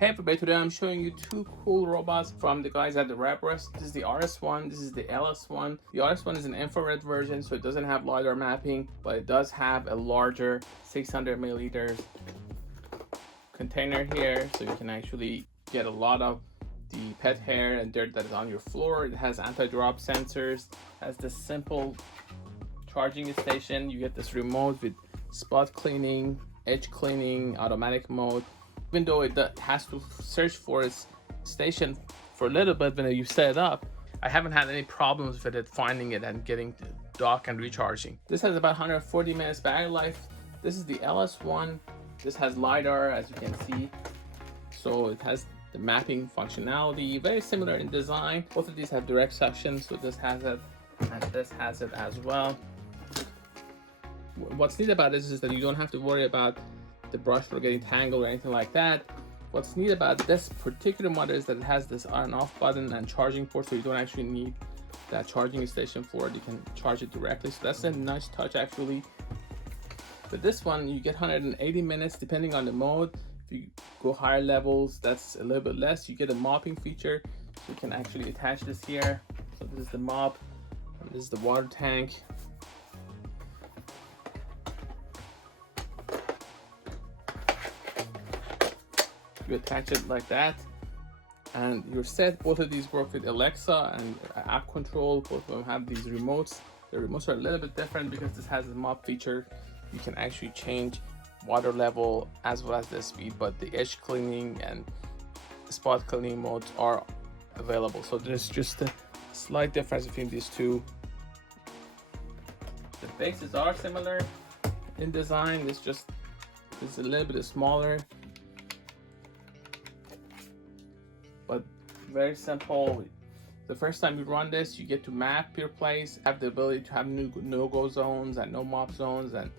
Hey everybody, today I'm showing you two cool robots from the guys at the erabros. This is the RS1, this is the LS1. The RS1 is an infrared version, so it doesn't have LiDAR mapping, but it does have a larger 600 milliliters container here, so you can actually get a lot of the pet hair and dirt that is on your floor. It has anti-drop sensors, has this simple charging station. You get this remote with spot cleaning, edge cleaning, automatic mode. Even though it has to search for its station for a little bit when you set it up, I haven't had any problems with it finding it and getting to dock and recharging. This has about 140 minutes battery life. This is the LS1. This has LiDAR, as you can see. So it has the mapping functionality, very similar in design. Both of these have direct suction, so this has it and this has it as well. What's neat about this is that you don't have to worry about the brush for getting tangled or anything like that. What's neat about this particular model is that it has this on and off button and charging port, so you don't actually need that charging station for it. You can charge it directly, so that's a nice touch actually. With this one, you get 180 minutes depending on the mode. If you go higher levels, that's a little bit less. You get a mopping feature, so you can actually attach this here. So this is the mop, and this is the water tank. You attach it like that and you're set. Both of these work with Alexa and app control. Both of them have these remotes. The remotes are a little bit different because this has a mop feature. You can actually change water level as well as the speed, but the edge cleaning and spot cleaning modes are available. So there's just a slight difference between these two. The bases are similar in design. This is a little bit smaller, but very simple. The first time you run this, you get to map your place, have the ability to have no-go zones and no mop zones, and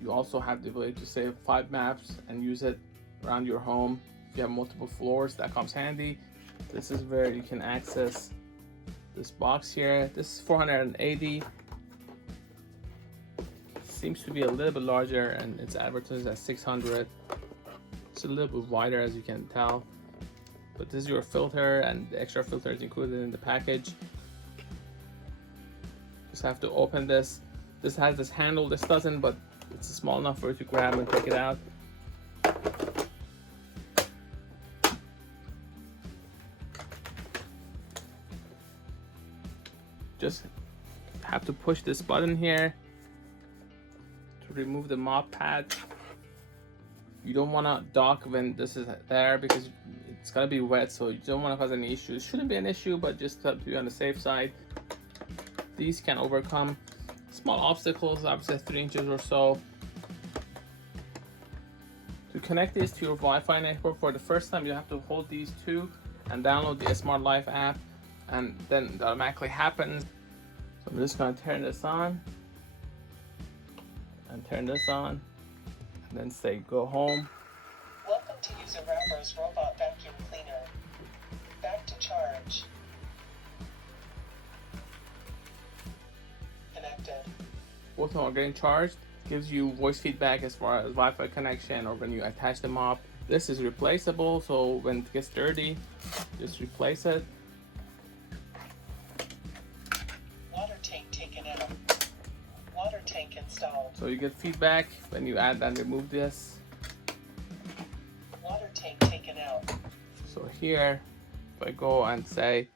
you also have the ability to save 5 maps and use it around your home. If you have multiple floors, that comes handy. This is where you can access this box here. This is 480. Seems to be a little bit larger and it's advertised as 600. It's a little bit wider, as you can tell. But this is your filter, and the extra filter is included in the package. Just have to open this. This has this handle, this doesn't, but it's small enough for you to grab and take it out. Just have to push this button here to remove the mop pad. You don't want to dock when this is there because it's gonna be wet, so you don't want to cause any issues. Shouldn't be an issue, but just to be on the safe side. These can overcome small obstacles, obviously 3 inches or so. To connect this to your Wi-Fi network for the first time, you have to hold these two and download the Smart Life app, and then it automatically happens. So I'm just gonna turn this on and turn this on, and then say go home. Welcome to use erabros robot vacuum cleaner. Back to charge. Connected. Both of them are getting charged. Gives you voice feedback as far as Wi-Fi connection or when you attach the mop. This is replaceable, so when it gets dirty, just replace it. Water tank taken out. Water tank installed. So you get feedback when you add and remove this. Water tank taken out. So here, if I go and say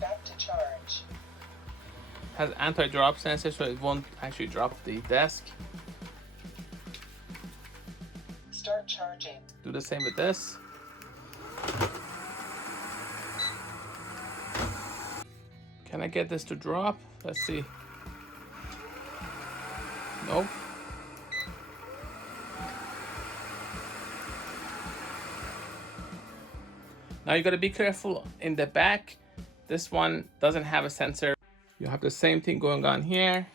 back to charge. has anti-drop sensor, so it won't actually drop the desk. Start charging. Do the same with this. Can I get this to drop? Let's see. Nope. Now you gotta be careful in the back. This one doesn't have a sensor. You have the same thing going on here.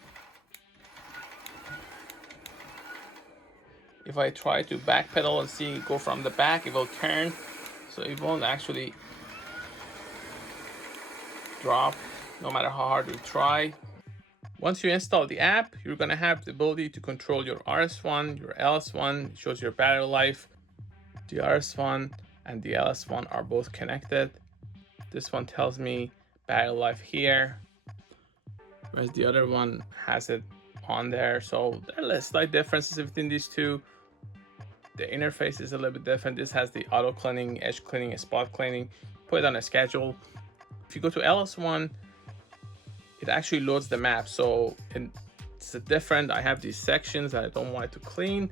If I try to backpedal and see it go from the back, it will turn, so it won't actually drop, no matter how hard you try. Once you install the app, you're gonna have the ability to control your RS1, your LS1, it shows your battery life. The RS1 and the LS1 are both connected. This one tells me battery life here, whereas the other one has it on there. So there are slight differences between these two. The interface is a little bit different. This has the auto cleaning, edge cleaning, spot cleaning. Put it on a schedule. If you go to LS1, it actually loads the map. So it's different. I have these sections that I don't want it to clean.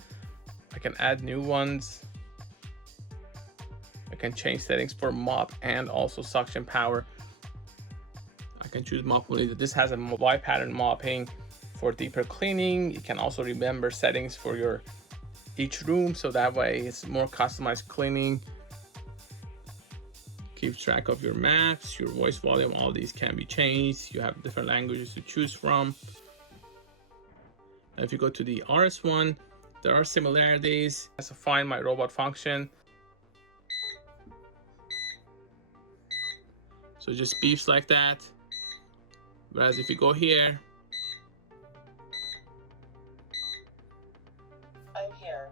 I can add new ones. I can change settings for mop and also suction power. I can choose mop only. This has a Y pattern mopping for deeper cleaning. You can also remember settings for your each room, so that way it's more customized cleaning. Keep track of your maps, your voice volume, all these can be changed. You have different languages to choose from. If you go to the RS1, there are similarities. As to find my robot function. So it just beeps like that. Whereas if you go here, I'm here.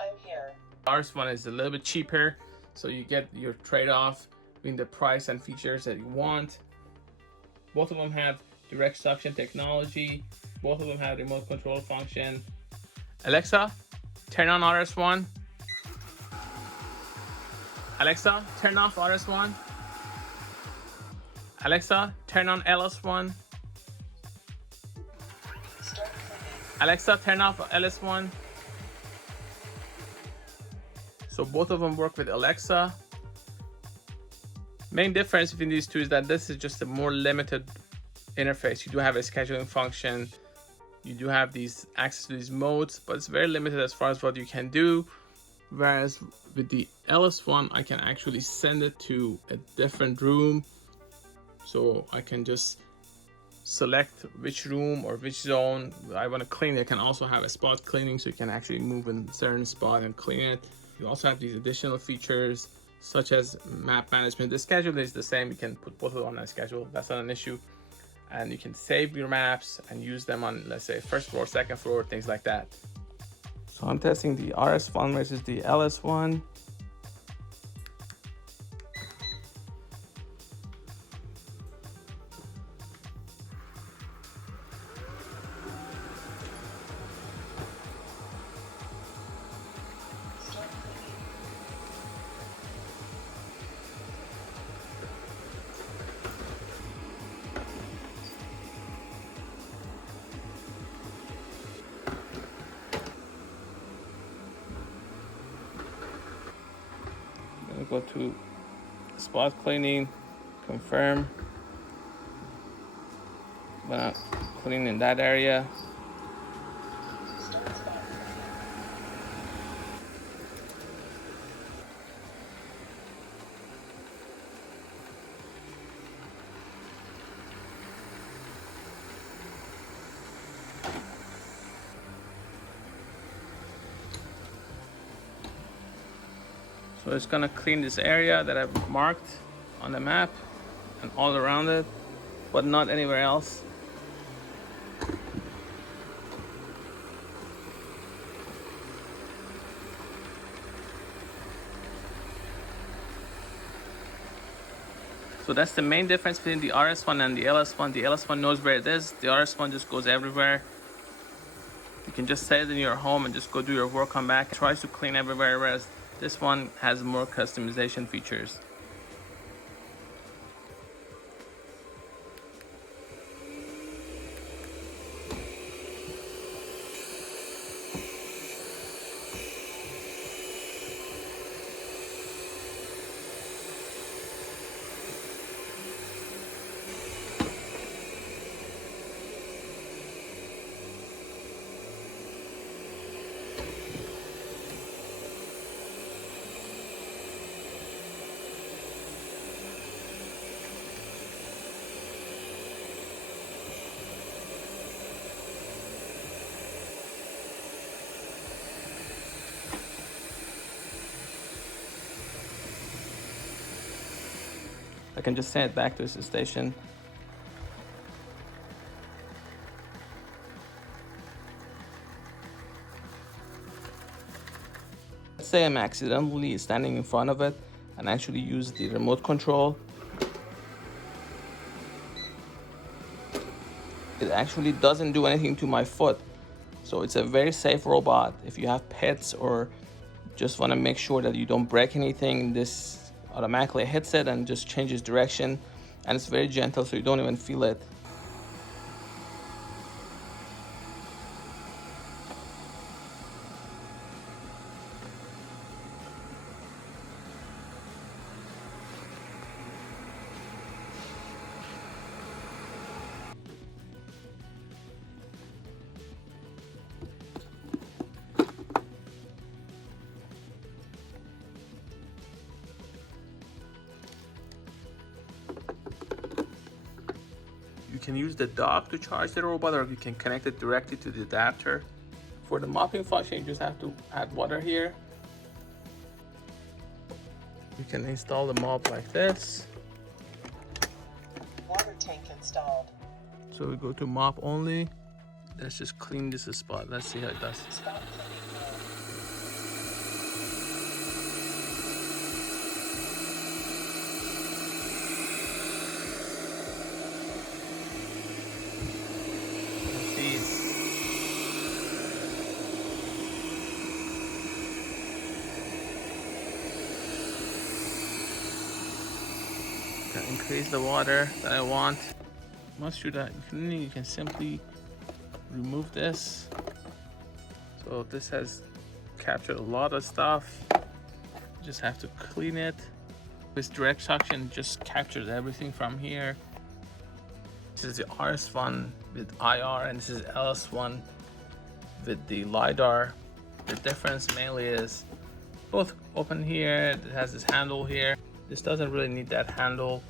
I'm here. RS1 is a little bit cheaper, so you get your trade-off between the price and features that you want. Both of them have direct suction technology. Both of them have remote control function. Alexa, turn on RS1. Alexa, turn off RS1. Alexa, turn on LS1. Start cleaning. Alexa, turn off LS1. So both of them work with Alexa. Main difference between these two is that this is just a more limited interface. You do have a scheduling function. You do have these access to these modes, but it's very limited as far as what you can do. Whereas with the LS1, I can actually send it to a different room. So I can just select which room or which zone I want to clean. I can also have a spot cleaning, so you can actually move in a certain spot and clean it. You also have these additional features such as map management. The schedule is the same. You can put both of them on a schedule. That's not an issue. And you can save your maps and use them on, let's say, first floor, second floor, things like that. So I'm testing the RS1 versus the LS1. Start cleaning. I'm gonna go to spot cleaning, confirm. I'm gonna clean in that area. Start spot cleaning. So it's gonna clean this area that I've marked on the map and all around it, but not anywhere else. So that's the main difference between the RS1 and the LS1. The LS1 knows where it is. The RS1 just goes everywhere. You can just set it in your home and just go do your work, come back. It tries to clean everywhere, whereas this one has more customization features. I can just send it back to the station. Let's say I'm accidentally standing in front of it and actually use the remote control. It actually doesn't do anything to my foot. So it's a very safe robot. If you have pets or just want to make sure that you don't break anything, this automatically hits it and just changes direction. And it's very gentle, so you don't even feel it. You can use the dock to charge the robot, or you can connect it directly to the adapter. For the mopping function, you just have to add water here. You can install the mop like this. Water tank installed. So we go to mop only. Let's just clean this spot. Let's see how it does. Stop cleaning mode. Increase the water that I want. Once you're done cleaning, you can simply remove this. So this has captured a lot of stuff. You just have to clean it. This direct suction just captures everything from here. This is the RS1 with IR, and this is LS1 with the LiDAR. The difference mainly is both open here. It has this handle here. This doesn't really need that handle.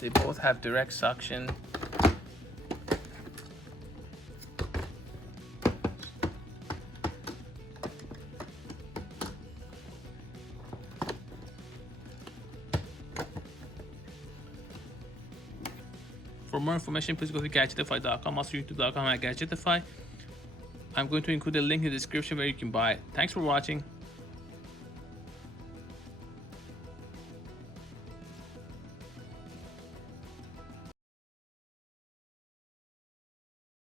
They both have direct suction. For more information, please go to Gadgetify.com, also youtube.com/Gadgetify. I'm going to include a link in the description where you can buy it. Thanks for watching.